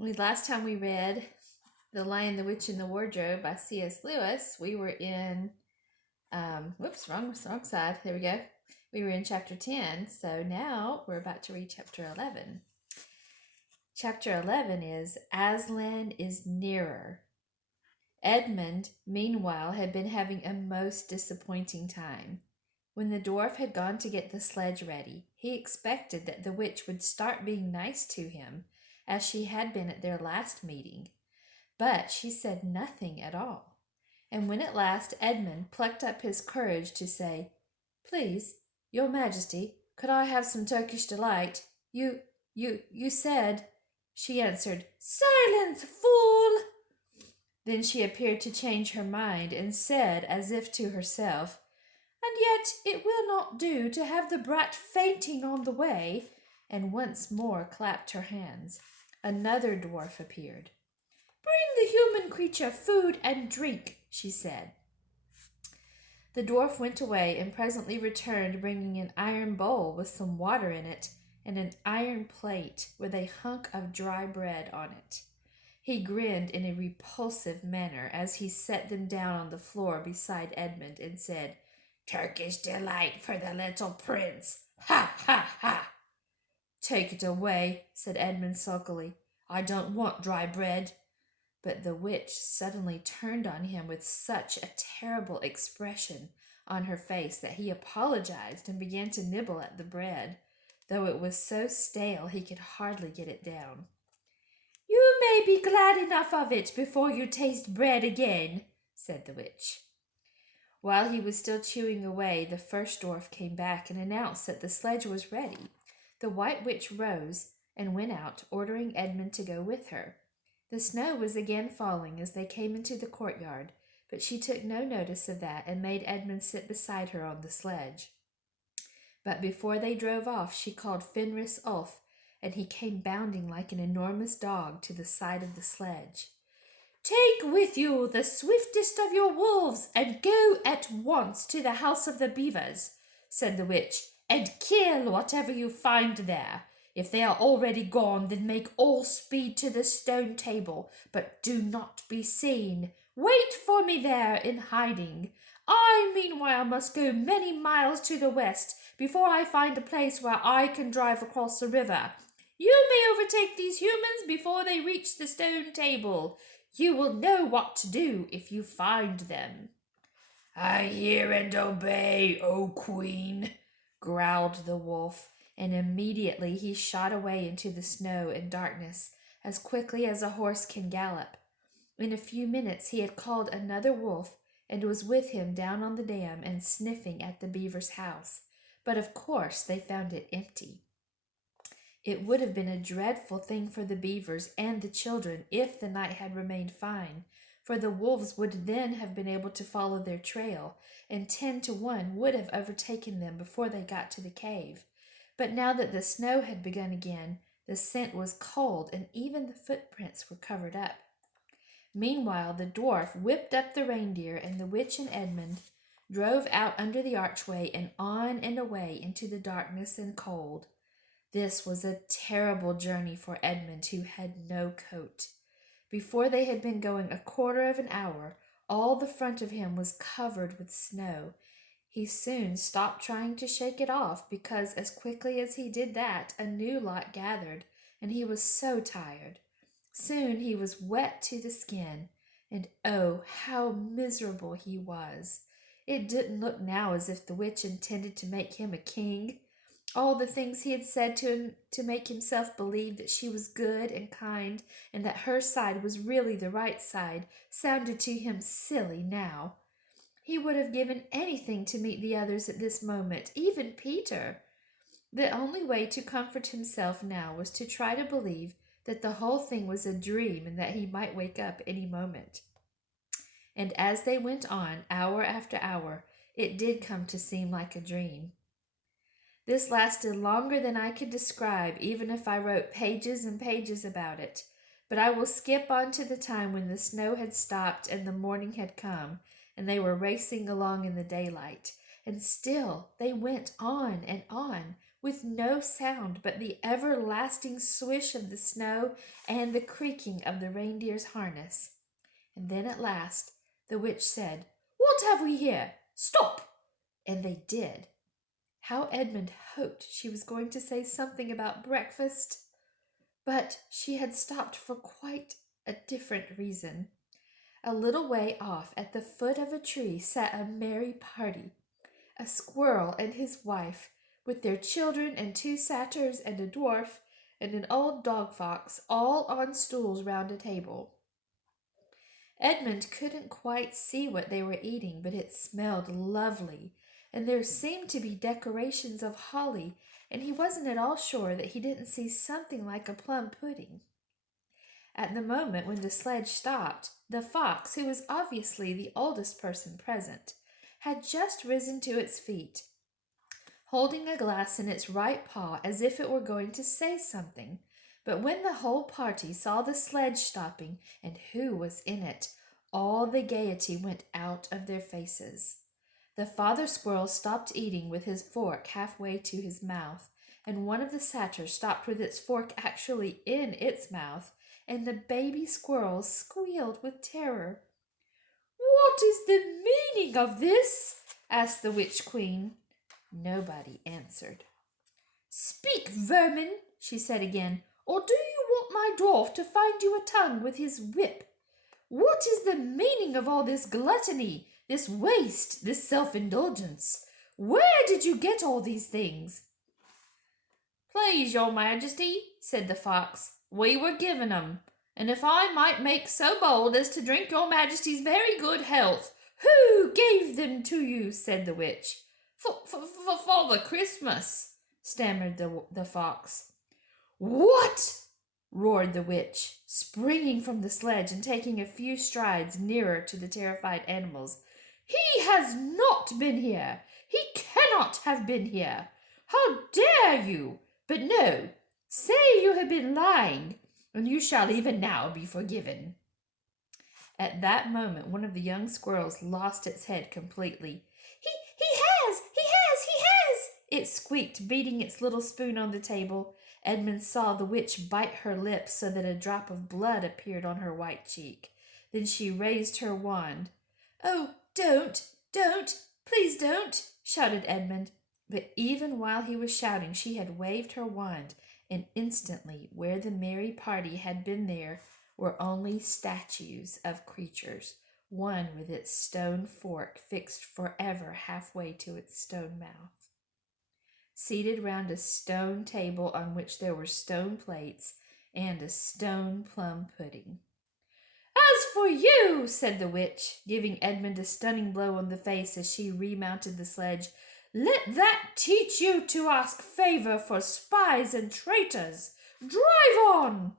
Last time we read The Lion, the Witch, and the Wardrobe by C.S. Lewis, we were in, wrong side. There we go. We were in chapter 10, so now we're about to read chapter 11. Chapter 11 is Aslan is Nearer. Edmund, meanwhile, had been having a most disappointing time. When the dwarf had gone to get the sledge ready, he expected that the witch would start being nice to him, as she had been at their last meeting. But she said nothing at all. And when at last Edmund plucked up his courage to say, "Please, your majesty, could I have some Turkish delight? You said," she answered, "Silence, fool!" Then she appeared to change her mind and said, as if to herself, "And yet it will not do to have the brat fainting on the way," and once more clapped her hands. Another dwarf appeared. "Bring the human creature food and drink," she said. The dwarf went away and presently returned bringing an iron bowl with some water in it and an iron plate with a hunk of dry bread on it. He grinned in a repulsive manner as he set them down on the floor beside Edmund and said, "Turkish delight for the little prince! Ha, ha, ha!" "Take it away," said Edmund sulkily. "I don't want dry bread." But the witch suddenly turned on him with such a terrible expression on her face that he apologized and began to nibble at the bread, though it was so stale he could hardly get it down. "You may be glad enough of it before you taste bread again," said the witch. While he was still chewing away, the first dwarf came back and announced that the sledge was ready. The white witch rose and went out, ordering Edmund to go with her. The snow was again falling as they came into the courtyard, but she took no notice of that and made Edmund sit beside her on the sledge. But before they drove off, she called Fenris Ulf, and he came bounding like an enormous dog to the side of the sledge. "Take with you the swiftest of your wolves and go at once to the house of the beavers," said the witch, "and kill whatever you find there. If they are already gone, then make all speed to the stone table, but do not be seen. Wait for me there in hiding. I, meanwhile, must go many miles to the west before I find a place where I can drive across the river. You may overtake these humans before they reach the stone table. You will know what to do if you find them." "I hear and obey, O Queen," growled the wolf, and immediately he shot away into the snow and darkness as quickly as a horse can gallop. In a few minutes he had called another wolf and was with him down on the dam and sniffing at the beaver's house, but of course they found it empty. It would have been a dreadful thing for the beavers and the children if the night had remained fine, for the wolves would then have been able to follow their trail, and 10 to 1 would have overtaken them before they got to the cave. But now that the snow had begun again, the scent was cold, and even the footprints were covered up. Meanwhile, the dwarf whipped up the reindeer, and the witch and Edmund drove out under the archway and on and away into the darkness and cold. This was a terrible journey for Edmund, who had no coat. Before they had been going a quarter of an hour, all the front of him was covered with snow. He soon stopped trying to shake it off, because as quickly as he did that, a new lot gathered, and he was so tired. Soon he was wet to the skin, and oh, how miserable he was. It didn't look now as if the witch intended to make him a king. All the things he had said to him to make himself believe that she was good and kind and that her side was really the right side sounded to him silly now. He would have given anything to meet the others at this moment, even Peter. The only way to comfort himself now was to try to believe that the whole thing was a dream and that he might wake up any moment. And as they went on, hour after hour, it did come to seem like a dream. This lasted longer than I could describe, even if I wrote pages and pages about it. But I will skip on to the time when the snow had stopped and the morning had come, and they were racing along in the daylight. And still they went on and on, with no sound but the everlasting swish of the snow and the creaking of the reindeer's harness. And then at last the witch said, "What have we here? Stop!" And they did. How Edmund hoped she was going to say something about breakfast. But she had stopped for quite a different reason. A little way off at the foot of a tree sat a merry party, a squirrel and his wife, with their children and two satyrs and a dwarf and an old dog fox, all on stools round a table. Edmund couldn't quite see what they were eating, but it smelled lovely, and there seemed to be decorations of holly, and he wasn't at all sure that he didn't see something like a plum pudding. At the moment when the sledge stopped, the fox, who was obviously the oldest person present, had just risen to its feet, holding a glass in its right paw as if it were going to say something. But when the whole party saw the sledge stopping and who was in it, all the gaiety went out of their faces. The father squirrel stopped eating with his fork halfway to his mouth, and one of the satyrs stopped with its fork actually in its mouth, and the baby squirrels squealed with terror. "What is the meaning of this?" asked the witch queen. Nobody answered. "Speak, vermin," she said again, "or do you want my dwarf to find you a tongue with his whip? What is the meaning of all this gluttony, this waste, this self-indulgence? Where did you get all these things?" "Please, your majesty," said the fox, "we were given 'em, and if I might make so bold as to drink your majesty's very good health—" "Who gave them to you?" said the witch. For Father Christmas," stammered the fox. "What?" roared the witch, springing from the sledge and taking a few strides nearer to the terrified animals. "He has not been here. He cannot have been here. How dare you? But no, say you have been lying, and you shall even now be forgiven." At that moment, one of the young squirrels lost its head completely. He has! It squeaked, beating its little spoon on the table. Edmund saw the witch bite her lips so that a drop of blood appeared on her white cheek. Then she raised her wand. "Oh, don't, please don't," shouted Edmund. But even while he was shouting, she had waved her wand, and instantly, where the merry party had been, there were only statues of creatures, one with its stone fork fixed forever halfway to its stone mouth, seated round a stone table on which there were stone plates and a stone plum pudding. "As for you," said the witch, giving Edmund a stunning blow on the face as she remounted the sledge, "let that teach you to ask favor for spies and traitors. Drive on!"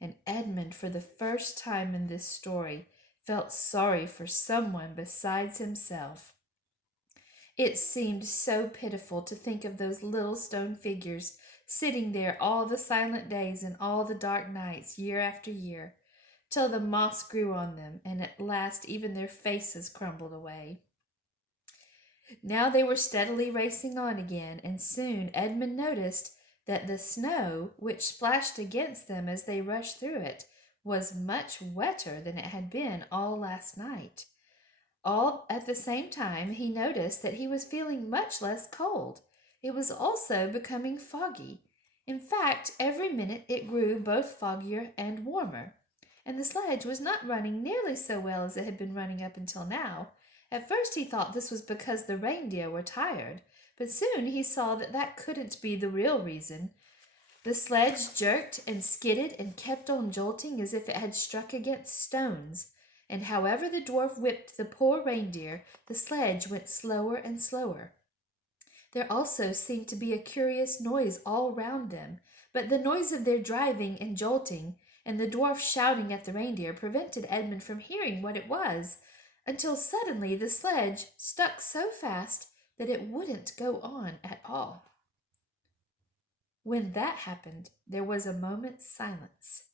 And Edmund, for the first time in this story, felt sorry for someone besides himself. It seemed so pitiful to think of those little stone figures sitting there all the silent days and all the dark nights, year after year, till the moss grew on them, and at last even their faces crumbled away. Now they were steadily racing on again, and soon Edmund noticed that the snow, which splashed against them as they rushed through it, was much wetter than it had been all last night. All at the same time, he noticed that he was feeling much less cold. It was also becoming foggy. In fact, every minute it grew both foggier and warmer, and the sledge was not running nearly so well as it had been running up until now. At first he thought this was because the reindeer were tired, but soon he saw that that couldn't be the real reason. The sledge jerked and skidded and kept on jolting as if it had struck against stones, and however the dwarf whipped the poor reindeer, the sledge went slower and slower. There also seemed to be a curious noise all round them, but the noise of their driving and jolting, and the dwarf shouting at the reindeer, prevented Edmund from hearing what it was, until suddenly the sledge stuck so fast that it wouldn't go on at all. When that happened, there was a moment's silence,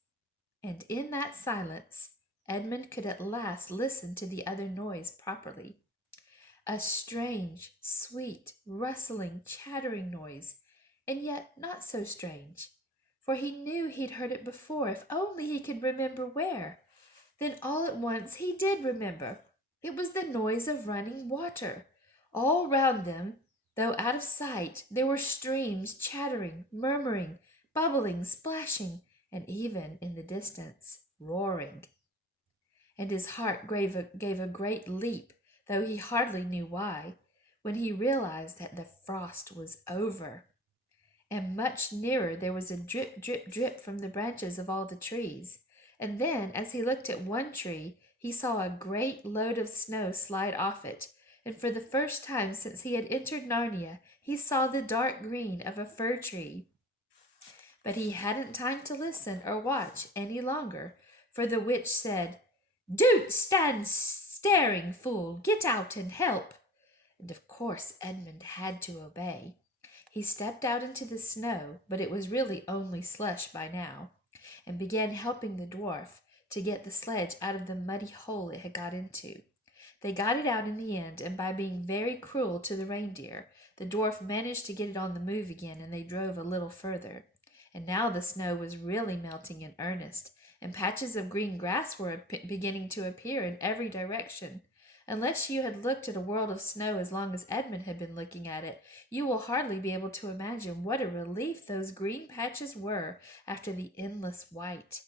and in that silence, Edmund could at last listen to the other noise properly. A strange, sweet, rustling, chattering noise, and yet not so strange, for he knew he'd heard it before if only he could remember where. Then all at once he did remember. It was the noise of running water. All round them, though out of sight, there were streams chattering, murmuring, bubbling, splashing, and even in the distance, roaring. And his heart gave a great leap, though he hardly knew why, when he realized that the frost was over. And much nearer there was a drip, drip, drip from the branches of all the trees. And then, as he looked at one tree, he saw a great load of snow slide off it, and for the first time since he had entered Narnia, he saw the dark green of a fir tree. But he hadn't time to listen or watch any longer, for the witch said, "Don't stand staring, fool! Get out and help!" And of course Edmund had to obey. He stepped out into the snow, but it was really only slush by now, and began helping the dwarf to get the sledge out of the muddy hole it had got into. They got it out in the end, and by being very cruel to the reindeer, the dwarf managed to get it on the move again, and they drove a little further. And now the snow was really melting in earnest, and patches of green grass were beginning to appear in every direction. Unless you had looked at a world of snow as long as Edmund had been looking at it, you will hardly be able to imagine what a relief those green patches were after the endless white.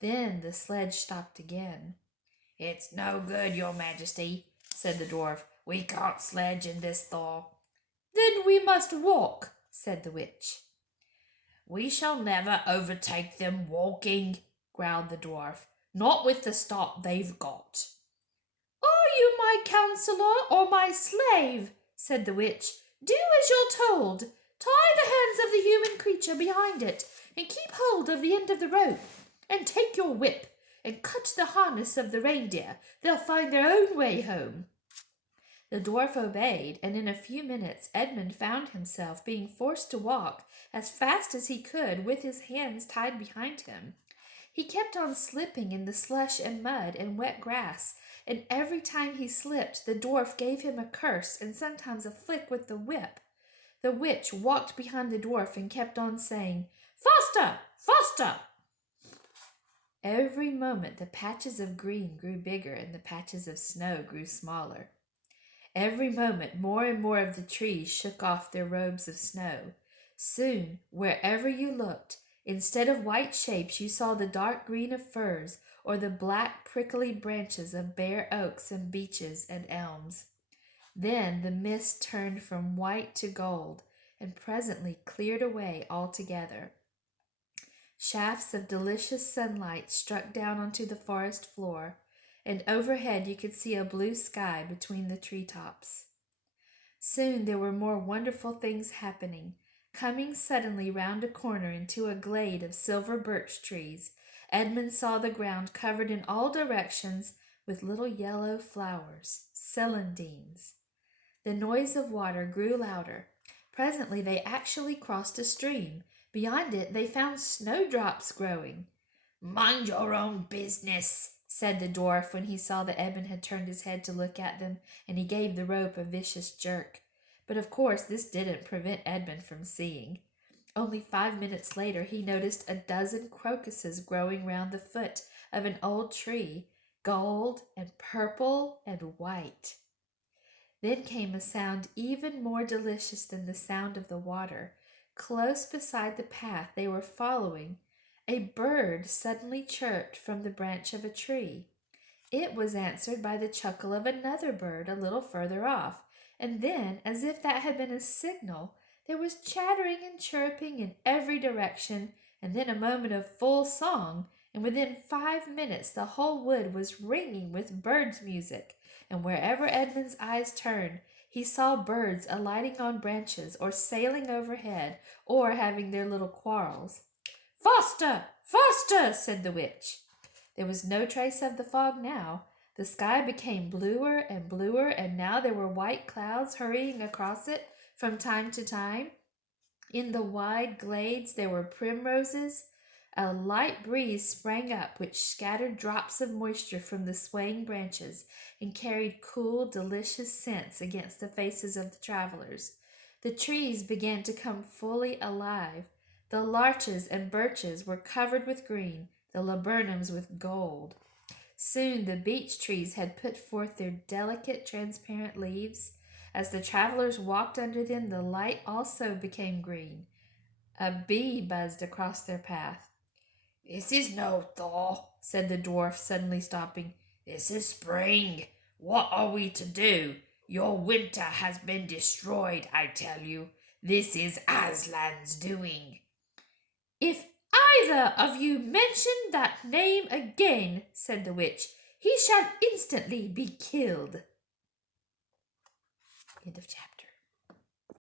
Then the sledge stopped again. "It's no good, your majesty," said the dwarf. "We can't sledge in this thaw." "Then we must walk," said the witch. "We shall never overtake them walking," growled the dwarf. "Not with the start they've got." "Are you my counselor or my slave?" said the witch. "Do as you're told. Tie the hands of the human creature behind it, and keep hold of the end of the rope. And take your whip, and cut the harness of the reindeer. They'll find their own way home." The dwarf obeyed, and in a few minutes Edmund found himself being forced to walk as fast as he could with his hands tied behind him. He kept on slipping in the slush and mud and wet grass, and every time he slipped the dwarf gave him a curse and sometimes a flick with the whip. The witch walked behind the dwarf and kept on saying, "Faster! Faster!" Every moment the patches of green grew bigger and the patches of snow grew smaller. Every moment more and more of the trees shook off their robes of snow. Soon, wherever you looked, instead of white shapes you saw the dark green of firs or the black prickly branches of bare oaks and beeches and elms. Then the mist turned from white to gold and presently cleared away altogether. Shafts of delicious sunlight struck down onto the forest floor, and overhead you could see a blue sky between the treetops. Soon there were more wonderful things happening. Coming suddenly round a corner into a glade of silver birch trees, Edmund saw the ground covered in all directions with little yellow flowers, celandines. The noise of water grew louder. Presently they actually crossed a stream. Beyond it they found snowdrops growing. "Mind your own business," said the dwarf when he saw that Edmund had turned his head to look at them, and he gave the rope a vicious jerk. But of course this didn't prevent Edmund from seeing. Only 5 minutes later he noticed a dozen crocuses growing round the foot of an old tree, gold and purple and white. Then came a sound even more delicious than the sound of the water. Close beside the path they were following, a bird suddenly chirped from the branch of a tree. It was answered by the chuckle of another bird a little further off, and then, as if that had been a signal, there was chattering and chirping in every direction, and then a moment of full song, and within 5 minutes the whole wood was ringing with birds' music, and wherever Edmund's eyes turned, he saw birds alighting on branches or sailing overhead or having their little quarrels. "Faster! Faster!" said the witch. There was no trace of the fog now. The sky became bluer and bluer, and now there were white clouds hurrying across it from time to time. In the wide glades there were primroses. A light breeze sprang up, which scattered drops of moisture from the swaying branches and carried cool, delicious scents against the faces of the travelers. The trees began to come fully alive. The larches and birches were covered with green, the laburnums with gold. Soon the beech trees had put forth their delicate, transparent leaves. As the travelers walked under them, the light also became green. A bee buzzed across their path. "This is no thaw," said the dwarf, suddenly stopping. "This is spring. What are we to do? Your winter has been destroyed, I tell you. This is Aslan's doing." "If either of you mention that name again," said the witch, "he shall instantly be killed." End of chapter.